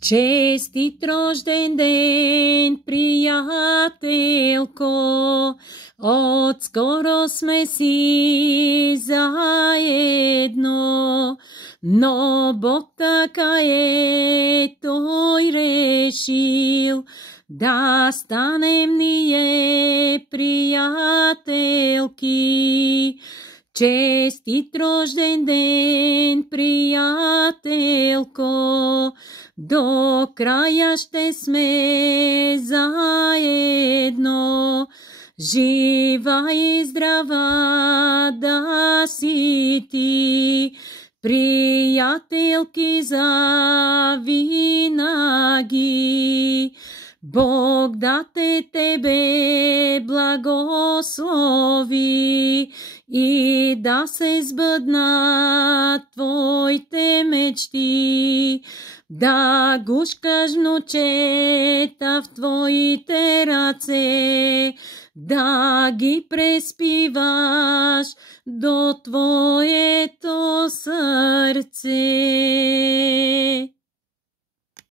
Честит рожден ден, приятелко, отскоро сме си заедно, но Бог така Той решил да станем ние приятелки. Честит рожден ден, приятелко, до края ще сме заедно. Жива и здрава да си ти, приятелки за винаги. Бог да тебе благослови и да се сбъднат твоите мечти. Да гушкаш внучета в твоите ръце, да ги преспиваш до твоето сърце.